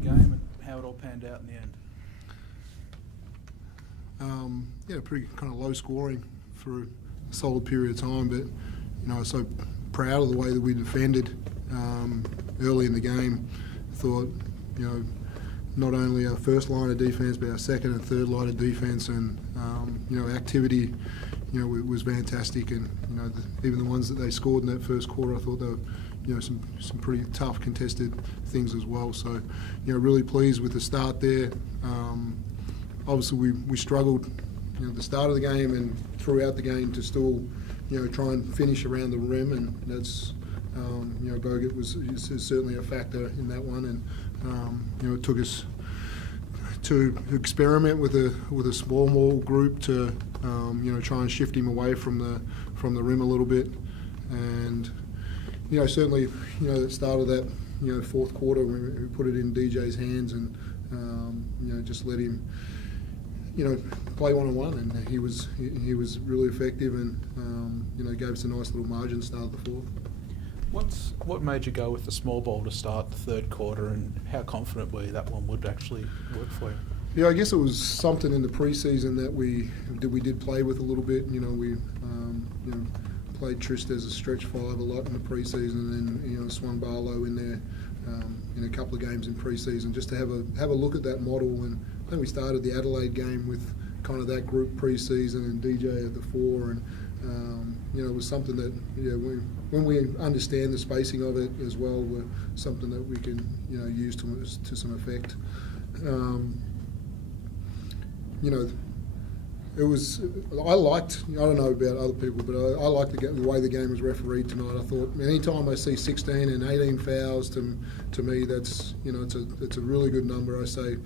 game and how it all panned out in the end? Yeah, pretty kind of low scoring for a solid period of time, but I was so proud of the way that we defended early in the game. Thought, not only our first line of defence, but our second and third line of defence, and activity, was fantastic. And even the ones that they scored in that first quarter, I thought they were, some pretty tough contested things as well. So, really pleased with the start there. Obviously, we struggled, at the start of the game and throughout the game to still, try and finish around the rim, and that's, Bogut is certainly a factor in that one, and it took us to experiment with a small group to, try and shift him away from the rim a little bit, and certainly, at the start of that, fourth quarter, we put it in DJ's hands and, just let him, play one-on-one, and he was really effective, and gave us a nice little margin start of the fourth. What made you go with the small ball to start the third quarter, and how confident were you that one would actually work for you? Yeah, I guess it was something in the pre-season that we did play with a little bit. We played Trist as a stretch five a lot in the pre-season, and then swung Barlow in there in a couple of games in pre-season just to have a look at that model. And I think we started the Adelaide game with kind of that group pre-season and DJ at the four, and it was something that when we understand the spacing of it as well, we're something that we can use to some effect. It was. I liked. I don't know about other people, but I liked the way the game was refereed tonight. I thought anytime I see 16 and 18 fouls, to me that's it's a really good number. I say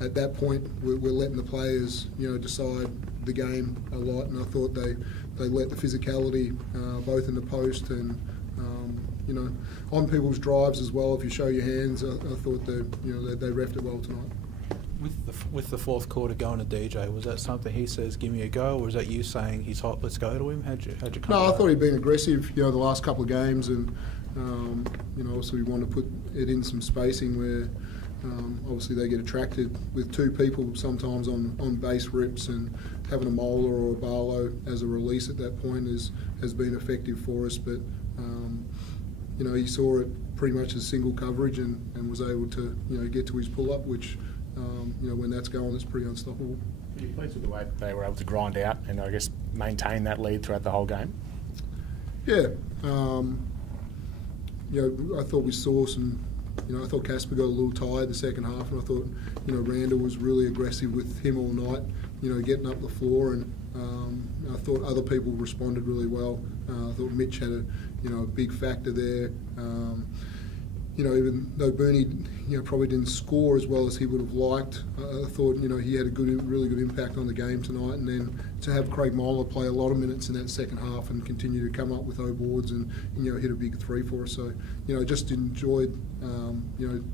at that point we're letting the players decide the game a lot, and I thought they let the physicality both in the post and on people's drives as well. If you show your hands, I thought they reffed it well tonight. With the fourth quarter going to DJ, was that something he says, give me a go, or was that you saying he's hot, let's go to him? How'd you come? No, I thought he'd been aggressive, the last couple of games, and obviously we want to put it in some spacing where obviously they get attracted with two people sometimes on base rips, and having a Molar or a Barlow as a release at that point has been effective for us. But he saw it pretty much as single coverage and was able to get to his pull up, which when that's going, it's pretty unstoppable. Are you pleased with the way they were able to grind out and I guess maintain that lead throughout the whole game? Yeah, I thought we saw some. I thought Casper got a little tired the second half, and I thought Randall was really aggressive with him all night, getting up the floor, and I thought other people responded really well. I thought Mitch had a big factor there. Even though Bernie, probably didn't score as well as he would have liked, I thought, he had a really good impact on the game tonight. And then to have Craig Molar play a lot of minutes in that second half and continue to come up with boards and hit a big three for us. So, just enjoyed,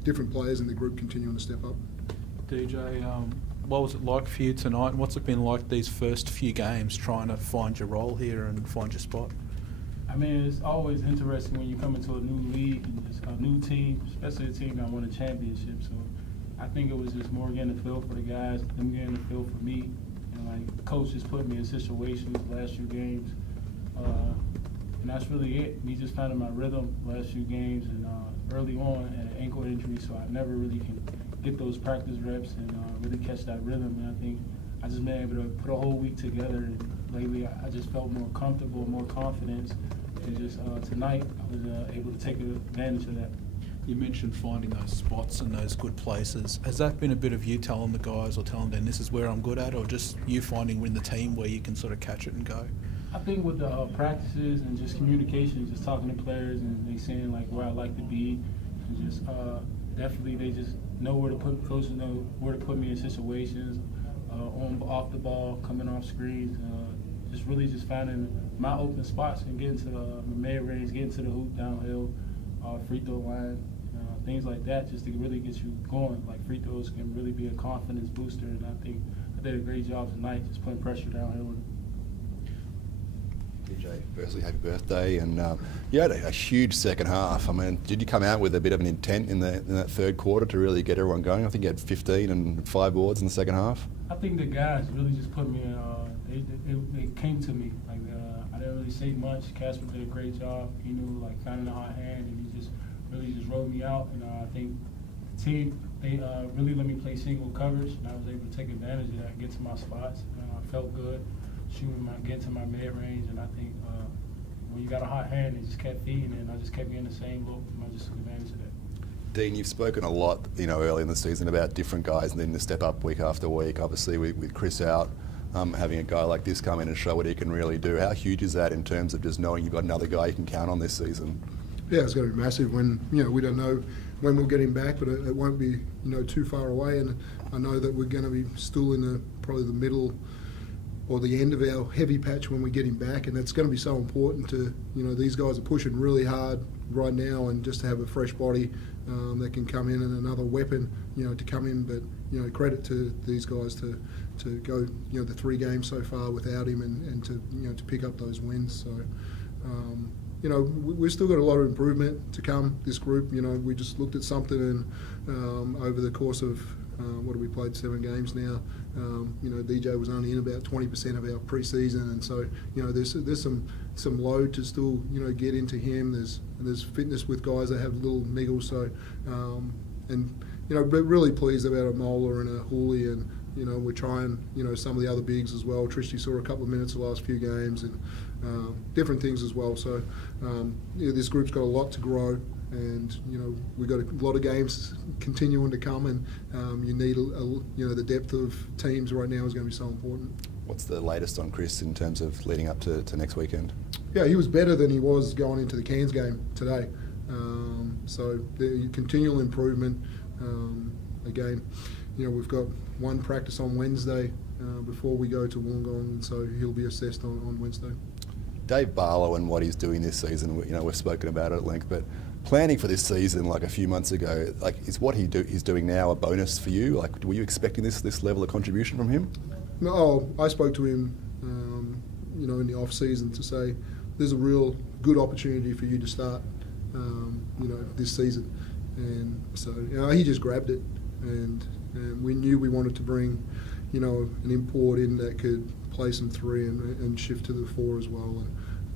different players in the group continuing to step up. DJ, what was it like for you tonight, and what's it been like these first few games trying to find your role here and find your spot? I mean, it's always interesting when you come into a new league and just a new team, especially a team that won a championship. So I think it was just more getting a feel for the guys, them getting a feel for me. And the coach just put me in situations the last few games. And that's really it. Me just finding my rhythm last few games, and early on I had an ankle injury, so I never really can get those practice reps and really catch that rhythm. And I think I just been able to put a whole week together, and lately I just felt more comfortable, more confidence. And just tonight, I was able to take advantage of that. You mentioned finding those spots and those good places. Has that been a bit of you telling the guys or telling them this is where I'm good at, or just you finding within the team where you can sort of catch it and go? I think with the practices and just communication, just talking to players and they saying where I like to be, and just definitely they just know where to put, coaches know where to put me in situations, off the ball, coming off screens. Just really just finding my open spots and getting to the mid-range, getting to the hoop downhill, free throw line, things like that, just to really get you going. Like free throws can really be a confidence booster, and I think I did a great job tonight just putting pressure downhill. DJ, firstly, happy birthday. And you had a huge second half. I mean, did you come out with a bit of an intent in that third quarter to really get everyone going? I think you had 15 and 5 boards in the second half. I think the guys really just put me in. They came to me. Like I didn't really say much. Casper did a great job. He knew like finding a hot hand, and he just really just rolled me out. And I think the team they really let me play single coverage, and I was able to take advantage of that, get to my spots. I felt good, get to my mid range, and I think when you got a hot hand, they just kept feeding, and I just kept getting the same look, and I just took advantage of that. Dean, you've spoken a lot, early in the season about different guys and then to step up week after week. Obviously, with Chris out, having a guy like this come in and show what he can really do. How huge is that in terms of just knowing you've got another guy you can count on this season? Yeah, it's going to be massive. When we don't know when we'll get him back, but it won't be too far away. And I know that we're going to be still in probably the middle or the end of our heavy patch when we get him back, and that's going to be so important to these guys are pushing really hard right now, and just to have a fresh body that can come in and another weapon to come in. But credit to these guys to go the 3 games so far without him and to pick up those wins. So. We've still got a lot of improvement to come, this group. We just looked at something, and over the course of, what have we played, 7 games now, DJ was only in about 20% of our pre-season, and so, there's some load to still, get into him. There's fitness with guys that have little niggles, so, but really pleased about a Moeller and a Hooley, and, we're trying, some of the other bigs as well. Tristy saw a couple of minutes the last few games, and different things as well. So this group's got a lot to grow, and we've got a lot of games continuing to come, and you need the depth of teams right now is going to be so important. What's the latest on Chris in terms of leading up to next weekend? Yeah, he was better than he was going into the Cairns game today. So the continual improvement. Again, we've got one practice on Wednesday before we go to Wollongong, and so he'll be assessed on Wednesday. Dave Barlow and what he's doing this season, we've spoken about it at length, but planning for this season, like a few months ago, is what he's doing now a bonus for you? Like, were you expecting this level of contribution from him? No, I spoke to him, in the off season to say there's a real good opportunity for you to start, this season, and so he just grabbed it, and we knew we wanted to bring, an import in that could play some 3 and shift to the 4 as well,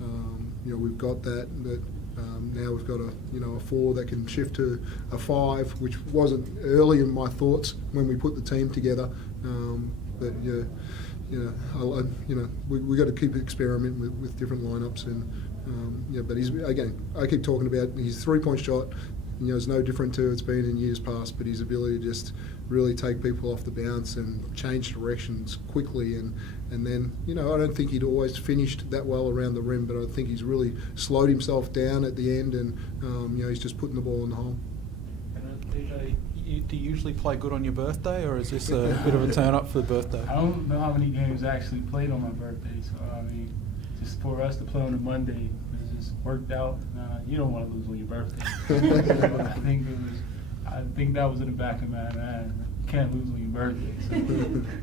and we've got that, but now we've got a 4 that can shift to a 5, which wasn't early in my thoughts when we put the team together, but we got to keep experimenting with different lineups, and but I keep talking about his 3-point shot. It's no different to it's been in years past, but his ability to just really take people off the bounce and change directions quickly, and then I don't think he'd always finished that well around the rim, but I think he's really slowed himself down at the end, and he's just putting the ball in the hole. DJ, do you usually play good on your birthday, or is this a bit of a turn up for the birthday? I don't know how many games I actually played on my birthday, so just for us to play on a Monday, it just worked out. You don't want to lose on your birthday. I think that was in the back of my mind. You can't lose on your birthday, so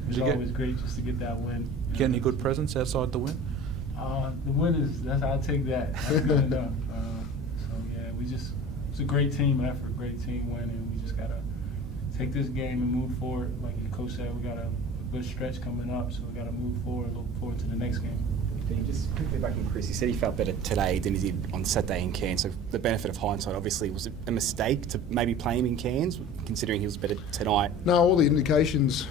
it's always great just to get that win. Get any good presents outside the win? The win I'll take that. That's good enough. It's a great team effort, great team win, and we just gotta take this game and move forward. Like the coach said, we got a good stretch coming up, so we gotta move forward, look forward to the next game. Just quickly back on Chris, he said he felt better today than he did on Saturday in Cairns. So the benefit of hindsight, obviously, was it a mistake to maybe play him in Cairns, considering he was better tonight? No, all the indications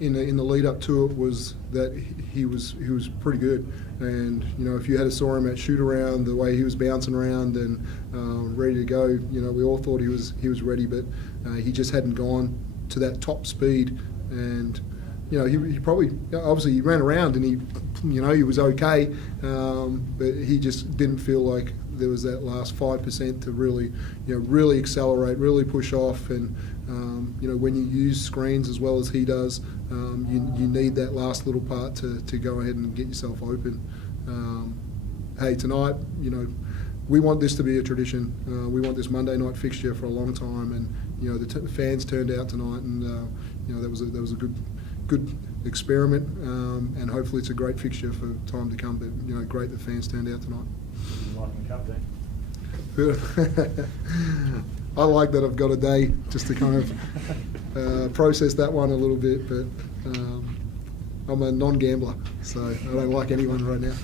in the lead up to it was that he was pretty good, and if you had saw him at shoot around, the way he was bouncing around and ready to go, we all thought he was ready, but he just hadn't gone to that top speed, and he probably obviously he ran around and he was okay, but he just didn't feel like there was that last 5% to really accelerate, really push off, and when you use screens as well as he does, you need that last little part to go ahead and get yourself open. Hey, tonight, we want this to be a tradition. We want this Monday night fixture for a long time, and the fans turned out tonight, and that was a good experiment, and hopefully it's a great fixture for time to come. But you know, great the fans turned out tonight. You like the cup day? I like that I've got a day just to kind of process that one a little bit, but I'm a non-gambler, so I don't like anyone right now.